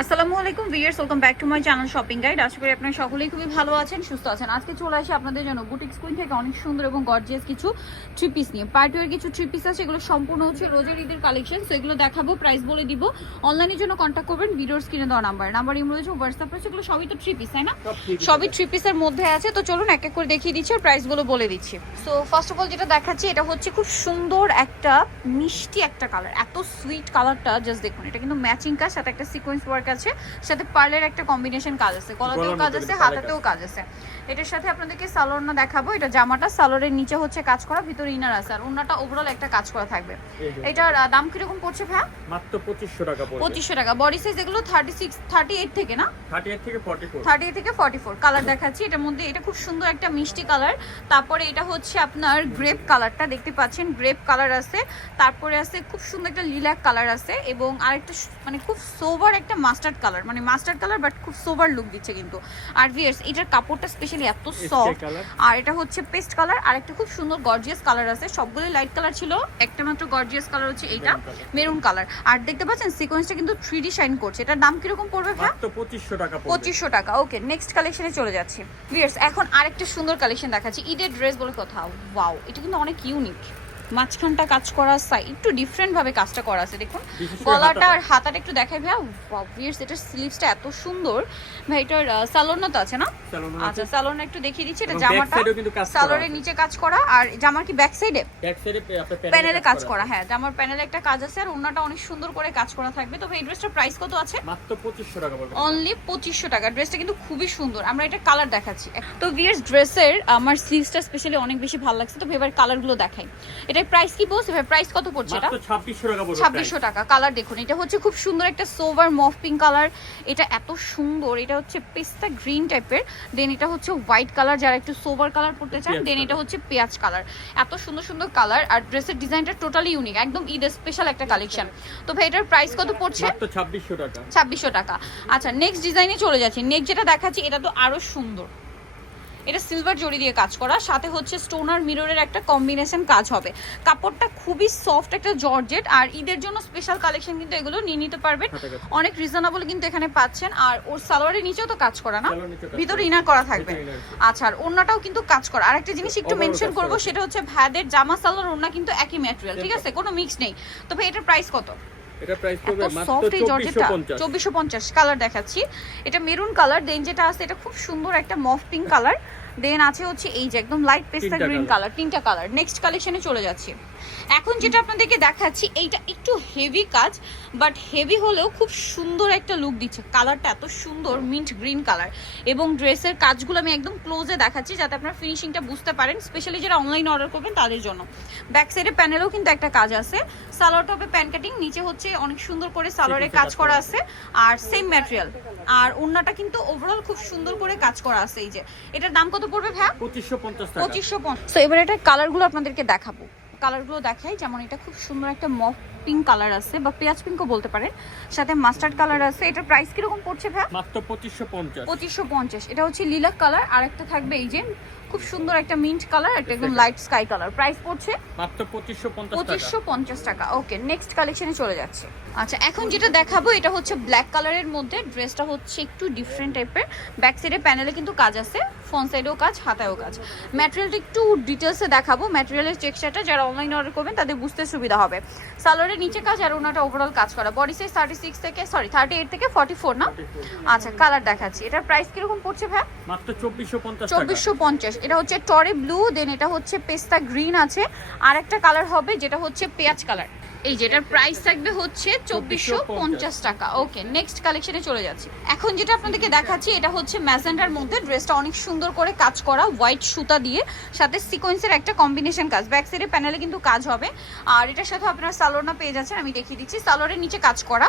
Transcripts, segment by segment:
আসসালামু আলাইকুম viewers, welcome back to my channel shopping guide. আশা করি আপনারা সকলেই খুবই ভালো আছেন, সুস্থ আছেন। আজকে চলে আসি আপনাদের জন্য বুটিক্স কুইন থেকে অনেক সুন্দর এবং গর্জিয়াস কিছু থ্রি পিস নিয়ে। পার্টিওয়ার কিছু থ্রি পিস আছে, এগুলো সম্পূর্ণ হচ্ছে রোজের ঈদের কালেকশন। সো এগুলো দেখাবো, প্রাইস বলে দিব। অনলাইনের জন্য কন্ট্যাক্ট করবেন ভিডিওর স্ক্রিনে দেওয়া নাম্বার ইমো রয়েছে, হোয়াটসঅ্যাপ রয়েছে। এগুলো সবই তো থ্রি পিস, তাই না? সবই থ্রি পিসের মধ্যে আছে। তো চলুন এক এক করে দেখিয়ে দিচ্ছি আর প্রাইসগুলো বলে দিচ্ছি। সো ফার্স্ট অফ অল যেটা দেখাচ্ছি, এটা হচ্ছে খুব সুন্দর একটা মিষ্টি একটা কালার, এত সুইট কালারটা জাস্ট দেখুন। এটা কিন্তু ম্যাচিং কাজ, সাথে একটা সিকোয়েন্স ওয়ার্ক আছে, সাথে পার্লের একটা কম্বিনেশন কাজ আছে, গলাতেও কাজ আছে, হাতাতেও কাজ আছে। এটার সাথে আপনাদেরকে সালোয়ারটা দেখাবো। এটা জামাটা সালোয়ারের নিচে হচ্ছে কাজ করা, ভিতরে ইনার আছে, আর ওন্নাটা ওভারঅল একটা কাজ করা থাকবে। এটার দাম কিরকম পড়ছে ভাই? মাত্র 2500 টাকা পড়বে। 2500 টাকা। বডি সাইজ এগুলো 36 38 থেকে না, 38 থেকে 44। 38 থেকে 44 কালার দেখাচ্ছি। এটার মধ্যে এটা খুব সুন্দর একটা মিষ্টি কালার। তারপরে এটা হচ্ছে আপনার গ্রেপ কালারটা দেখতে পাচ্ছেন, গ্রেপ কালার আছে। তারপরে আছে খুব সুন্দর একটা লিলাক কালার আছে, এবং আরেকটা মানে খুব সোবার একটা মাস্টার্ড কালার, মানে মাস্টার্ড কালার বাট খুব সোবার লুক দিচ্ছে কিন্তু। আর ভিউয়ার্স, এটার কাপড়টা স্পেশালি এত সফট। আর এটা হচ্ছে পেস্ট কালার, আর একটা খুব সুন্দর গর্জিয়াস কালার আছে। সবগুলো লাইট কালার ছিল, একটা মাত্র গর্জিয়াস কালার হচ্ছে এইটা, মেরুন কালার। আর দেখতে পাচ্ছেন সিকোয়েন্সটা কিন্তু 3D শাইন করছে। এটার দাম কিরকম পড়বে ভাই? মাত্র 2500 টাকা পড়বে। 2500 টাকা। ওকে, নেক্সট কালেকশনে চলে যাচ্ছি। ভিউয়ার্স, এখন আরেকটা সুন্দর কালেকশন দেখাচ্ছি, ঈদের ড্রেস বলে কথা। ওয়াও, এটা কিন্তু অনেক ইউনিক। মাঝখানটা কাজ করা, একটু ডিফারেন্ট ভাবে কাজটা করা আছে। দেখুন গলাটা আর হাতাটা একটু দেখাই ভাই। ওয়াও ভিউয়ার্স, এটার স্লিভসটা এত সুন্দর ভাই। এটার সালোয়ার তো আছে না? আচ্ছা, সালোয়ার একটু দেখিয়ে দিচ্ছি। এটা জামাটা সালোয়ারের নিচে কাজ করা, আর জামার কি ব্যাক সাইডে প্যানেলে কাজ করা। হ্যাঁ, জামার প্যানেলে একটা কাজ আছে, আর ওন্নাটা অনেক সুন্দর করে কাজ করা থাকবে। তো এই ড্রেসটার প্রাইস কত আছে? মাত্র 2500 টাকা পড়বে। অনলি 2500 টাকা। ড্রেসটা কিন্তু খুবই সুন্দর। আমরা এটা কালার দেখাচ্ছি। তো ভিউয়ার্স, ড্রেসের আমার স্লিভসটা স্পেশালি অনেক বেশি ভালো লাগছে। তো এবার কালারগুলো দেখাই। এটার প্রাইস কি বলছে ভাই? প্রাইস কত পড়ছে এটা? মাত্র 2600 টাকা পড়বে। 2600 টাকা। কালার দেখুন, এটা হচ্ছে খুব সুন্দর একটা সোভার মফ পিঙ্ক কালার। এটা এত সুন্দর, এটা হচ্ছে পেস্তা গ্রিন টাইপের। দেন এটা হচ্ছে হোয়াইট কালার, যারা একটু সোভার কালার পড়তে চান। দেন এটা হচ্ছে পেঁয়াজ কালার। এত সুন্দর সুন্দর কালার, আর ড্রেসের ডিজাইনটা টোটালি ইউনিক, একদম ঈদের স্পেশাল একটা কালেকশন। তো ভাই এটার প্রাইস কত পড়ছে? মাত্র 2600 টাকা। 2600 টাকা। আচ্ছা, নেক্সট ডিজাইনে চলে যাচ্ছি। নেক্সট যেটা দেখাচ্ছি, এটা তো আরো সুন্দর। এটা সিলভার জড়ি দিয়ে কাজ করা, সাথে হচ্ছে স্টোনার মিররের একটা কম্বিনেশন কাজ হবে। কাপড়টা খুবই সফট একটা জর্জেট, আর ঈদের জন্য স্পেশাল কালেকশন কিন্তু এগুলো নিয়ে নিতে পারবেন। অনেক রিজনেবল কিন্তু এখানে পাচ্ছেন। আর ওর সালোয়ারের নিচেও তো কাজ করা না, ভিতরে ইনার করা থাকবে। আচ্ছা, আর ওন্নাটাও কিন্তু কাজ করা। আরেকটা জিনিস একটু মেনশন করব, সেটা হচ্ছে ভাইদের জামা সালোয়ার ওন্না কিন্তু একই ম্যাটেরিয়াল, ঠিক আছে? কোনো মিক্স নেই। তো ভাই এটার প্রাইস কত? এটা প্রাইস পড়বে মাত্র 2450। 2450 কালার দেখাচ্ছি। এটা মেরুন কালার। দেন যেটা আছে, এটা খুব সুন্দর একটা মফ পিঙ্ক কালার। দেন আছে হচ্ছে এই যে একদম লাইট পেস্তা গ্রিন কালার। তিনটা কালার। নেক্সট কালেকশনে চলে যাচ্ছি। এখন যেটা আপনাদেরকে দেখাচ্ছি, এইটা একটু হেভি কাজ, বাট হেভি হলেও খুব সুন্দর একটা লুক দিচ্ছে। কালারটা এত সুন্দর, মিন্ট গ্রিন কালার। এবং ড্রেসের কাজগুলো আমি একদম ক্লোজে দেখাচ্ছি, যাতে আপনারা ফিনিশিংটা বুঝতে পারেন, স্পেশালি যারা অনলাইন অর্ডার করবেন তাদের জন্য। ব্যাক সাইডে প্যানেলেও কিন্তু একটা কাজ আছে। সালোয়ারটা হবে প্যান কাটিং, নিচে হচ্ছে অনেক সুন্দর করে সালোয়ারে কাজ করা আছে, আর সেম ম্যাটেরিয়াল। আর ওন্নাটা কিন্তু ওভারঅল খুব সুন্দর করে কাজ করা আছে। এই যে এটার দাম কত পড়বে ভাই? 2550 টাকা। 2550। সো এবার এটা কালারগুলো আপনাদেরকে দেখাবো। কালারগুলো দেখাই, যেমন এটা খুব সুন্দর একটা মফ পিঙ্ক কালার আছে, বা পেঁয়াজ পিঙ্কও বলতে পারেন, সাথে মাস্টার্ড কালার আছে। এটার প্রাইস কিরকম পড়ছে ভাই? মাত্র 2550। 2550। এটা হচ্ছে লিলাক কালার, আর একটা থাকবে এই যে খুব সুন্দর একটা মিন্ট কালার, একটা একদম লাইট স্কাই কালার। প্রাইস পড়ছে মাত্র 2550 টাকা। 2550 টাকা। ওকে, নেক্সট কালেকশনে চলে যাচ্ছে। আচ্ছা, এখন যেটা দেখাবো, এটা হচ্ছে ব্ল্যাক কালারের মধ্যে। ড্রেসটা হচ্ছে একটু ডিফারেন্ট টাইপের। ব্যাক সাইডে প্যানেলে কিন্তু কাজ আছে, ফ্রন্ট সাইডেও কাজ, হাতায়ও কাজ। ম্যাটেরিয়ালটা একটু ডিটেলসে দেখাবো। ম্যাটেরিয়ালের টেক্সচারটা যারা অনলাইন অর্ডার করবেন তাদের বুঝতে সুবিধা হবে। সালোয়ারের নিচে কাজ, আর ওনাটা ওভারঅল কাজ করা। বডি সাইজ 38 থেকে 44 না? আচ্ছা, কালার দেখাচ্ছি। এটার প্রাইস কিরকম পড়ছে ভাই? মাত্র 2450 টাকা। 2450। এটা হচ্ছে টরে ব্লু, দেন এটা হচ্ছে পেস্তা গ্রিন আছে, আর একটা কালার হবে যেটা হচ্ছে পেঁয়াজ কালার। এই যেটার প্রাইস থাকবে হচ্ছে 2450 টাকা। ওকে, নেক্সট কালেকশনে চলে যাচ্ছি। এখন যেটা আপনাদেরকে দেখাচ্ছি, এটা হচ্ছে ম্যাজেন্ডার মধ্যে। ড্রেসটা অনেক সুন্দর করে কাজ করা, হোয়াইট সুতা দিয়ে, সাথে সিকোয়েন্সের একটা কম্বিনেশন কাজ। ব্যাক সাইডে প্যানেলে কিন্তু কাজ হবে, আর এটার সাথে আপনারা সালোয়ারটা পেয়ে যাচ্ছেন। আমি দেখিয়ে দিচ্ছি। সালোয়ারের নিচে কাজ করা,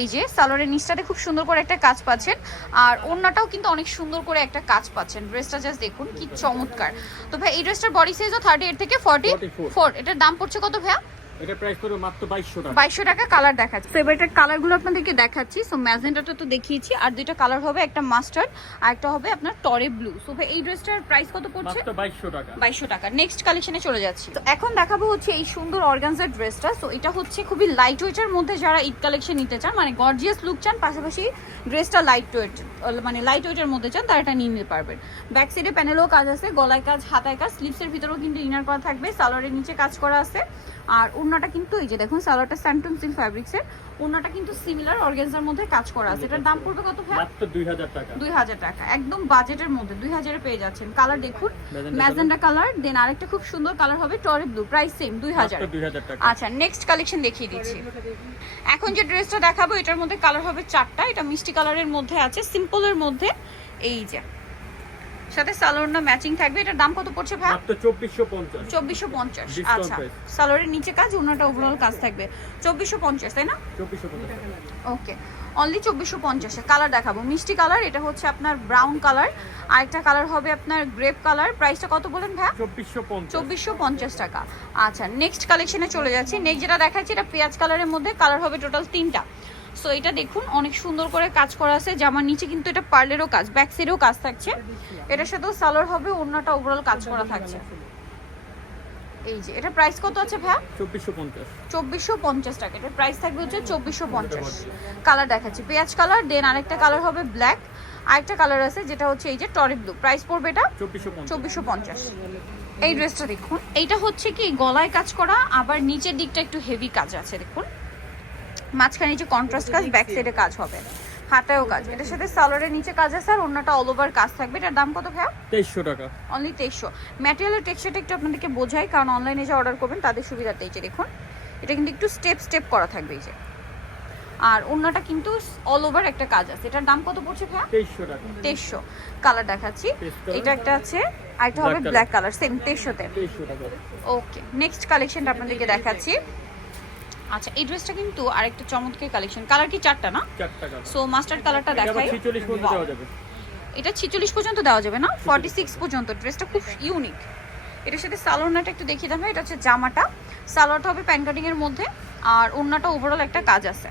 এই যে সালোয়ারের নিচটাতে খুব সুন্দর করে একটা কাজ পাচ্ছেন, আর ওন্নাটাও কিন্তু অনেক সুন্দর করে একটা কাজ পাচ্ছেন। ড্রেসটা জাস্ট দেখুন কি চমৎকার। তো ভাই এই ড্রেসটার বডি সাইজও 38 থেকে 44। এটার দাম পড়ছে কত ভাইয়া? এটা প্রাইস পড়বে মাত্র 2200 টাকা। 2200 টাকা। কালার দেখাচ্ছি, ফেভারিটেড কালারগুলো আপনাদেরকে দেখাচ্ছি। সো ম্যাজেন্টাটা তো দেখিয়েছি, আর দুইটা কালার হবে, একটা মাস্টার্ড আর একটা হবে আপনার টরে ব্লু। সো এই ড্রেসটার প্রাইস কত পড়ছে? মাত্র 2200 টাকা। 2200 টাকা। নেক্সট কালেকশনে চলে যাচ্ছি। তো এখন দেখাবো হচ্ছে এই সুন্দর অর্গানজার ড্রেসটা। সো এটা হচ্ছে খুবই লাইট ওয়েটের মধ্যে, যারা ঈদ কালেকশন নিতে চান, মানে গর্জিয়াস লুক চান, পাশাপাশি ড্রেসটা লাইট ওয়েট, মানে লাইট ওয়েটের মধ্যে চান, তারা এটা নিয়ে নিতে পারবেন। ব্যাক সাইডে প্যানেলও কাজ আছে, গলায় কাজ, হাতায় কাজ, স্লিভসের ভিতরেও কিন্তু ইনার করা থাকবে, সালোয়ারের নিচে কাজ করা আছে। আর ওড়নাটা কিন্তু এই যে দেখুন, সালোয়ারটা স্যান্টুম সিল্ক ফ্যাব্রিক্সের, ওড়নাটা কিন্তু সিমিলার অর্গানজার মধ্যে কাজ করা আছে। এটার দাম পড়বে কত ভাই? মাত্র 2000 টাকা। 2000 টাকা, একদম বাজেটের মধ্যে 2000 এ পেয়ে যাচ্ছেন। কালার দেখুন, ম্যাজেন্টা কালার, দেন আরেকটা খুব সুন্দর কালার হবে টরে ব্লু, প্রাইস সেম 2000 টাকা। আচ্ছা, নেক্সট কালেকশন দেখিয়ে দিচ্ছি। এখন যে ড্রেসটা দেখাবো এটার মধ্যে কালার হবে 4টা। এটা মিষ্টি কালারের মধ্যে আছে, সিম্পলের মধ্যে, এই যে সাথে সালোয়ারটা ম্যাচিং থাকবে। এটার দাম কত পড়ছে ভাই? মাত্র 2450। 2450। আচ্ছা, সালোয়ারের নিচে কাজ, ওনাটা ওভারঅল কাজ থাকবে। 2450 তাই না? 2450। ওকে, অনলি 2450 এ। কালার দেখাবো মিষ্টি কালার, এটা হচ্ছে আপনার ব্রাউন কালার, আরেকটা কালার হবে আপনার গ্রেপ কালার। প্রাইসটা কত বলেন ভাই? 2450 টাকা। আচ্ছা, নেক্সট কালেকশনে চলে যাচ্ছি। নেক্সট যেটা দেখাচ্ছি এটা পেঁয়াজ কালারের মধ্যে, কালার হবে টোটাল 3টা। সো এটা দেখুন অনেক সুন্দর করে কাজ করা আছে, জামার নিচে কিন্তু এটা পার্লেরও কাজ, ব্যাক সাইডেও কাজ থাকছে। এটার সাথেও সালোয়ার হবে, ওড়নাটা ওভারঅল কাজ করা থাকছে। এই যে এটা প্রাইস কত আছে ভাই? 2450 টাকা। এটার প্রাইস থাকবে হচ্ছে 2450। কালার দেখাচ্ছি পেঁয়াজ কালার, দেন আরেকটা কালার হবে ব্ল্যাক, আরেকটা কালার আছে যেটা হচ্ছে এই যে টরি ব্লু। প্রাইস পড়বে এটা 2450। এই ড্রেসটা দেখুন, এইটা হচ্ছে কি গলায় কাজ করা, আবার নিচের দিকটা একটু হেভি কাজ আছে। দেখুন মাঝখানে যে কন্ট্রাস্ট কাজ, ব্যাক সাইডে কাজ হবে, হাতায়ও কাজ। এটার সাথে সালোয়ারের নিচে কাজ আছে, আর ওড়নাটা অল ওভার কাজ থাকবে। এটার দাম কত ভাইয়া? 2300 টাকা। অনলি 2300। ম্যাটেরিয়ালের টেক্সচারটা একটু আপনাদেরকে বোঝাই, কারণ অনলাইনে যে অর্ডার করবেন তাদের সুবিধাতে। এই যে দেখুন, এটা কিন্তু একটু স্টেপ স্টেপ করা থাকবে এই যে, আর ওড়নাটা কিন্তু অল ওভার একটা কাজ আছে। এটার দাম কত পড়ছে ভাইয়া? 2300 টাকা। 2300। কালার দেখাচ্ছি, এটা একটা আছে, আরেকটা হবে ব্ল্যাক কালার, সেম 2300 তে। 2300 টাকা। ওকে, নেক্সট কালেকশনটা আপনাদেরকে দেখাচ্ছি। আচ্ছা, এই ড্রেসটা কিন্তু আরেকটা চমৎকার কালেকশন। কালার কি 4টা না? 4 টাকা। সো মাস্টার্ড কালারটা দেখাই। 46 পর্যন্ত দেওয়া যাবে। এটা 46 পর্যন্ত দেওয়া যাবে না, 46 পর্যন্ত। ড্রেসটা খুব ইউনিক। এটার সাথে সালোয়ারটা একটু দেখিয়ে দেবো। এটা হচ্ছে জামাটা, সালোয়ারটা হবে প্যান কাটিং এর মধ্যে, আর ওড়নাটা ওভারঅল একটা কাজ আছে।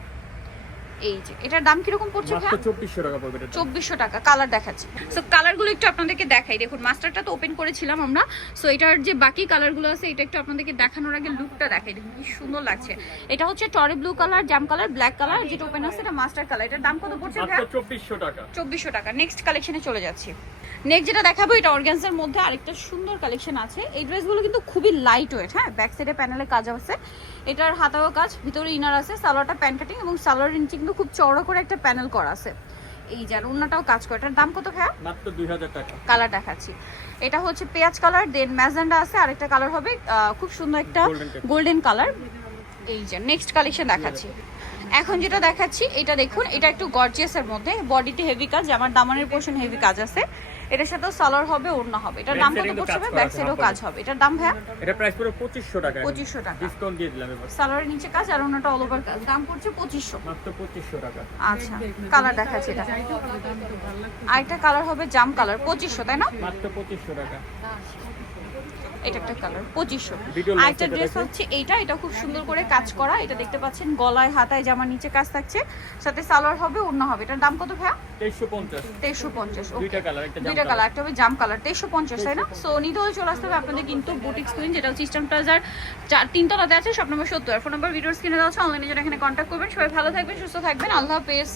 এই যে এটার দাম কিরকম পড়ছে ভাই? মাত্র 2400 টাকা পড়বে এটা। 2400 টাকা। কালার দেখাচ্ছি। সো কালারগুলো একটু আপনাদেরকে দেখাই। দেখুন মাস্টারটা তো ওপেন করেছিলাম আমরা, সো এটার যে বাকি কালারগুলো আছে এটা একটু আপনাদেরকে দেখানোর আগে লুকটা দেখাই। দেখুন কি সুন্দর লাগছে। এটা হচ্ছে টরে ব্লু কালার, জাম কালার, ব্ল্যাক কালার, যেটা ওপেন আছে এটা মাস্টার কালার। এটার দাম কত পড়ছে ভাই? মাত্র 2400 টাকা। 2400 টাকা। নেক্সট কালেকশনে চলে যাচ্ছি। নেক্সট যেটা দেখাবো এটা অর্গানজার মধ্যে আরেকটা সুন্দর কালেকশন আছে। এই ড্রেসগুলো কিন্তু খুবই লাইট ওয়েট, হ্যাঁ, ব্যাক সাইডে প্যানেলে কাজ আছে, এটার হাতাও কাজ, ভিতরে ইনার আছে, সালোয়ারটা প্যান কাটিং, এবং সালোয়ারের নিচে কিন্তু খুব চওড়া করে একটা প্যানেল করা আছে। এই যে ওড়নাটাও কাজ করে। এটার দাম কত ভাইয়া? মাত্র 2000 টাকা। কালার দেখাচ্ছি, এটা হচ্ছে পেঁয়াজ কালার, দেন ম্যাজেন্ডা আছে, আরেকটা কালার হবে খুব সুন্দর একটা গোল্ডেন কালার। এই যে নেক্সট কালেকশন দেখাচ্ছি। এখন যেটা দেখাচ্ছি এটা দেখুন, এটা একটু গর্জিয়াসের মধ্যে, বডিতে হেভি কাজ, আমার দামানের পোর্শন হেভি কাজ আছে। এটার সাথে সালোয়ার হবে, ওড়না হবে। এটার দাম কত পড়ছে? ব্যাক সাইডেও কাজ হবে। এটার দাম ভাইয়া? এটা প্রাইস পুরো 2500 টাকা। 2500 টাকা। ডিসকাউন্ট দিয়ে দিলাম এবার। সালোয়ারের নিচে কাজ আর ওড়নাটা অল ওভার কাজ। দাম পড়ছে 2500। মাত্র 2500 টাকা। আচ্ছা, কালার দেখাচ্ছি এটা। আরেকটা কালার হবে জাম কালার, 2500 তাই না? মাত্র 2500 টাকা। এটা একটা কালার 2500। আরেকটা ড্রেস হচ্ছে এইটা, এটা খুব সুন্দর করে কাজ করা। এটা দেখতে পাচ্ছেন গলায়, হাতায়, জামার নিচে কাজ থাকছে, সাথে সালোয়ার হবে, ওড়না হবে। এটার দাম কত ভাইয়া? 2350। 2350। দুইটা কালার, একটা জাম দুইটা কালার, একটা হবে জাম কালার। 2350 তাই না? সো নিতে হলে চলে আসতে হবে আপনাদের কিন্তু বুটিক্স কুইন, যেটা হচ্ছে ইস্টার্ন প্লাজার 3 তলাতে আছে, শপ নম্বর 70। ফোন নম্বর ভিডিওর স্ক্রিনে দেওয়া আছে, অনলাইনে যারা এখানে কন্ট্যাক্ট করবেন। সবাই ভালো থাকবেন, সুস্থ থাকবেন, আল্লাহ হাফেজ।